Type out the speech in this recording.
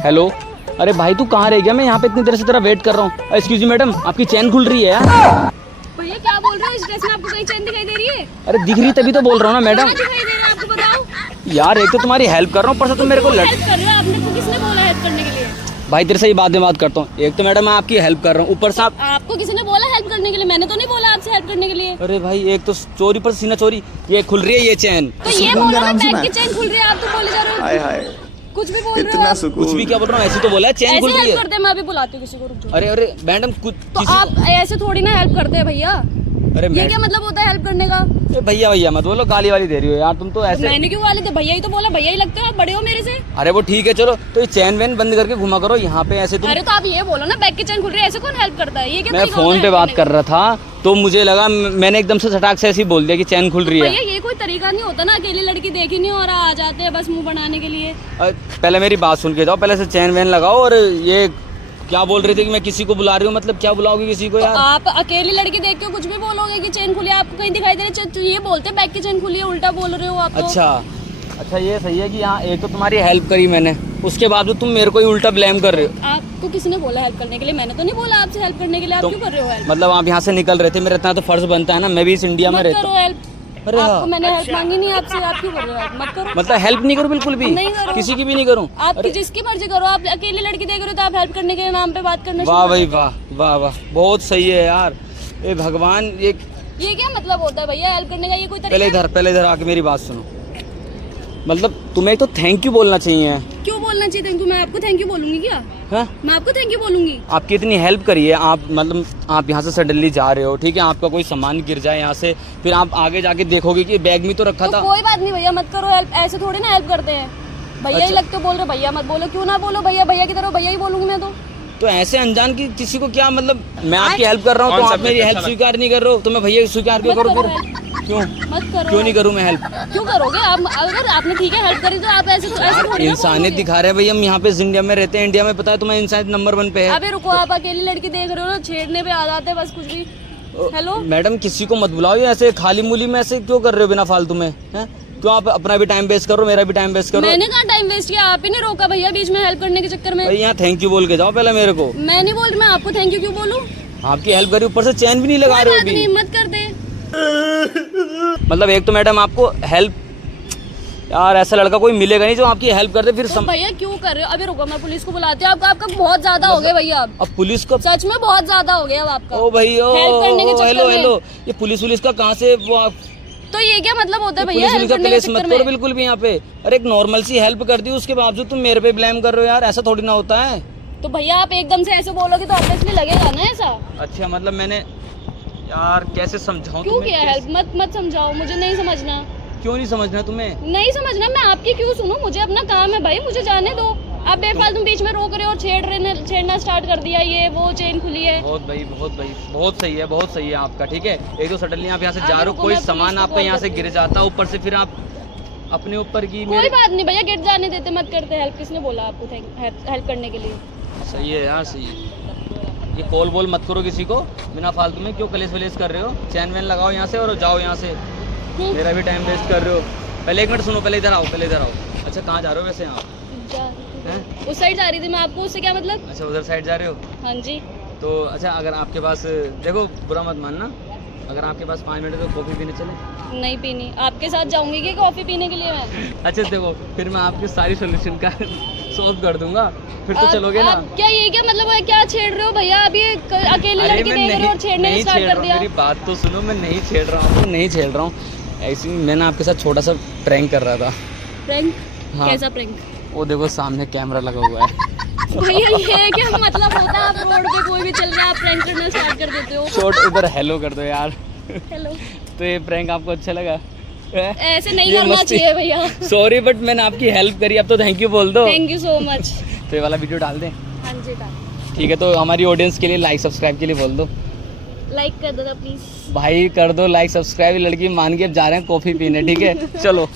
Hello, अरे भाई तू कहाँ रह गया? मैं यहाँ पे इतनी देर से तेरा वेट कर रहा हूँ। एक्सक्यूज मी मैडम, आपकी चैन खुल रही है यार। भैया क्या बोल रहे हो? इस ड्रेस में आपको कहीं चैन दिखाई दे रही है? अरे दिख रही तभी तो बोल रहा हूँ ना मैडम। कहाँ दिखाई दे रहा है आपको बताओ? यार एक तो तुम्हारी हेल्प कर रहा हूँ, ऊपर से तुम मेरे को हेल्प कर रहे हो? आपने को किसने बोला हेल्प करने के लिए? भाई तेरे से ही बात करता हूँ। एक तो मैडम मैं आपकी हेल्प कर रहा हूँ, ऊपर से आपको किसी ने बोला हेल्प करने के लिए? मैंने तो नहीं बोला आपसे हेल्प करने के लिए। अरे भाई एक तो चोरी पर सीना चोरी, ये खुल रही है ये चैन। तो ये बोलो ना बैग की चैन खुल रही है, आप तो बोले जा रहे हो। हाय हाय, कुछ भी बोल रहे हो इतना आप। सुकून। कुछ भी क्या बोल रहा हूँ, ऐसे तो बोला है चैन खुल ऐसे रही हेल्प है। करते हैं, मैं अभी बुलाती हूँ किसी को, रुक जाओ। अरे मैडम कुछ तो आप ऐसे थोड़ी ना हेल्प करते हैं भैया। अरे ये क्या मतलब होता है हेल्प करने का? भैया मत बोलो, गाली वाली दे रही हो यार तुम तो ऐसे। मैंने क्यों वाले थे? भैया ही तो बोला, भैया ही लगते हो आप, बड़े हो मेरे से। अरे वो ठीक है चलो, तो ये चैन वैन बंद करके घुमा करो यहाँ पे ऐसे तुम। अरे तो आप ये बोलो ना बैग की चैन खुल रही है, ऐसे कौन हेल्प करता है? ये क्या मैं तरीका होता फोन है पे help बात करने कर रहा था तो मुझे लगा, मैंने एकदम से सटाक से ऐसे ही बोल दिया कि चैन खुल रही का? है। भैया ये कोई तरीका नहीं होता ना, अकेली लड़की देखी नहीं और आ जाते हैं बस मुंह बनाने के लिए। पहले मेरी बात सुन के जाओ, पहले से चैन वैन लगाओ। और ये क्या बोल रहे थे कि मैं किसी को बुला रही हूँ, मतलब क्या बुलाओगे किसी को तो यार? आप अकेली लड़की देख के कुछ भी बोलोगे कि चेन खुली है? आपको कहीं दिखाई दे रही है? तो ये बोलते बैग की चेन खुली है, उल्टा बोल रहे हो आप तो। अच्छा ये सही है कि यहाँ एक तो तुम्हारी हेल्प करी मैंने, उसके बाद तुम मेरे को ही उल्टा ब्लेम कर रहे हो। आपको किसने बोला हेल्प करने के लिए? मैंने तो नहीं बोला आपसे हेल्प करने के लिए। आप क्यों कर रहे हो हेल्प? मतलब आप यहाँ से निकल रहे थे, मेरा इतना तो फर्ज बनता है ना, मैं भी इस इंडिया में मत रहता करो हूँ। हेल्प। अरे आपको हाँ, मैंने हेल्प मांगी नहीं आपसे, आप क्यों कर रहे हो हेल्प? मत करो। मतलब हेल्प नहीं करूँ बिल्कुल भी? नहीं करो। किसी की भी नहीं करूँ? आप जिसकी मर्जी करो, आप अकेली लड़की देख रहे हो तो आप हेल्प करने के नाम पे बात करना वाह शुरू भाई कर देते वाह, बहुत सही है यार। ये भगवान, ये हो। ये क्या मतलब होता है भैया हेल्प करने का? ये कोई पहले तरीका? पहले इधर आके मेरी बात सुनो। मतलब तुम्हें तो थैंक यू बोलना चाहिए। क्यों बोलना चाहिए थैंक यू? मैं आपको थैंक यू बोलूंगी क्या? हाँ, मैं आपको थैंक यू बोलूंगी? आपकी इतनी हेल्प करी है, आप मतलब आप यहाँ से सडनली जा रहे हो, ठीक है, आपका कोई सामान गिर जाए यहाँ से, फिर आप आगे जाके देखोगे कि बैग में तो रखा तो था। कोई बात नहीं भैया, मत करो हेल्प। ऐसे थोड़ी ना हेल्प करते हैं। भैया ही अच्छा। लगते हो, बोल रहे भैया मत बोलो। क्यों ना बोलो भैया? भैया की तरह भैया ही बोलूंगी मैं तो ऐसे अनजान की किसी को क्या मतलब, मैं आपकी हेल्प कर रहा हूँ तो आप मेरी हेल्प स्वीकार नहीं कर रहे हो, तो मैं भैया की स्वीकार क्यों मत करूँ करो फिर? help। क्यों मत करो क्यों नहीं help। करूँ मैं हेल्प? क्यों करोगे आप? अगर आपने ठीक है हेल्प करी तो आप ऐसे थोड़ी ना इंसानियत बोलोगे। दिखा रहे हैं भाई, हम यहाँ पे इस इंडिया में रहते हैं, इंडिया में पता है तुम्हें इंसानियत नंबर 1 पे है। अबे रुको, आप अकेली लड़की देख रहे हो ना, छेड़ने पे आ जाते हैं बस कुछ भी। हेलो मैडम किसी को मत बुलाओ, ये ऐसे खाली मूली में ऐसे क्यों कर रहे हो बिना फालतू में? हैं? क्यों आप अपना भी टाइम वेस्ट करो, मेरा भी टाइम वेस्ट करो? मैंने कहा टाइम वेस्ट किया? आप ही ने रोका भैया बीच में हेल्प करने के चक्कर में। भाई यहाँ थैंक यू बोल के जाओ पहले मेरे को। मैं नहीं बोल, मैं आपको थैंक यू क्यों बोलूं? आपकी हेल्प करी, ऊपर से चैन भी नहीं लगा कोई रहे हो बात अभी। नहीं, मत कर दे। मतलब एक तो मैडम आपको हेल्प, यार ऐसा लड़का कोई मिलेगा नहीं जो आपकी हेल्प कर दे फिर तो भैया क्यों कर रहे हो? अभी रुको, मैं पुलिस को बुलाती हूँ। आपका बहुत ज्यादा हो गया भैया, अब अब पुलिस को। सच में बहुत ज्यादा हो गया अब आपका। ओ भाई ओ, हेल्प करने के चक्कर हेलो में। हेलो, ये पुलिस का कहाँ से वो तो ये क्या मतलब होता है भैया पुलिस हेल्प का करने के केस मत चक्कर करो में? बिल्कुल भी यहाँ पे। अरे एक नॉर्मल सी हेल्प कर दी, उसके बावजूद तुम मेरे पे ब्लेम कर रहे हो यार, ऐसा थोड़ी ना होता है। तो भैया आप एकदम से ऐसे बोलोगे तो ऑब्वियसली लगेगा ना ऐसा। अच्छा मतलब मैंने, यार कैसे समझाऊं क्यों तुम्हें? किया हेल्प? मत समझाओ, मुझे नहीं समझना। क्यों नहीं समझना तुम्हें? नहीं समझना, मैं आपकी क्यों सुनूं? मुझे अपना काम है भाई, मुझे जाने दो। आप बेफालतू बीच में रोक रहे हो और छेड़ना स्टार्ट कर दिया, ये वो चेन खुली है। बहुत सही है, बहुत सही है आपका, ठीक है। एक तो सडनली आप यहाँ से जा रहे हो, रुको, कोई मैं सामान पुलिस को आपका कॉल यहाँ से करती गिर जाता, ऊपर से फिर आप अपने ऊपर की कोई बात नहीं भैया, गिर जाने देते, मत करते हेल्प। किसने बोला आपको हेल्प करने के लिए? सही है यार, सही है। ये कॉल वॉल मत करो किसी को बिना फालतू में, क्यों कलेश वलेश कर रहे हो? चैन वैन लगाओ यहाँ से और जाओ यहाँ से, मेरा भी टाइम वेस्ट कर रहे हो। पहले 1 मिनट सुनो, पहले इधर आओ। अच्छा कहाँ जा रहे हो वैसे आप? हैं? उस साइड जा रही थी मैं, आपको उससे क्या मतलब? अच्छा उधर साइड जा रहे हो? हाँ जी। तो अच्छा अगर आपके पास, देखो बुरा मत मानना, अगर आपके पास 5 मिनट है तो कॉफ़ी पीने चले? नहीं पीनी। आपके साथ जाऊंगी कि कॉफी पीने के लिए मैं? अच्छा देखो, फिर मैं आपकी सारी सोल्यूशन का सॉल्व कर दूंगा, फिर तो चलोगे ना? क्या ये क्या मतलब है? क्या छेड़ रहे हो भैया? अभी अकेली लड़की देख रहे हो और छेड़ने स्टार्ट कर दिया। मेरी बात तो सुनो, मैं नहीं छेड़ रहा हूँ, ऐसे ही मैंने आपके साथ छोटा सा प्रैंक कर रहा था। प्रैंक? हाँ। कैसा प्रैंक? वो देखो सामने कैमरा लगा हुआ है। भैया ये क्या मतलब होता है? आप रोड पे कोई भी चल रहा है, आप प्रैंक करना स्टार्ट कर देते हो। छोट इधर हेलो कर दो यार। हेलो। तो ये प्रैंक आपको अच्छा लगा? ऐसे नहीं ये करना मस्ती। चाहिए भैया। सॉरी बट मैंने आपकी हेल्प करी, अब तो थैंक यू बोल दो। Thank you so much. तो ये वाला वीडियो डाल दें? हाँ जी ठीक है, तो हमारी ऑडियंस के लिए लाइक सब्सक्राइब के लिए बोल दो। लाइक कर दो प्लीज। भाई कर दो लाइक सब्सक्राइब, लड़की मान के अब जा रहे हैं कॉफ़ी पीने, ठीक है चलो।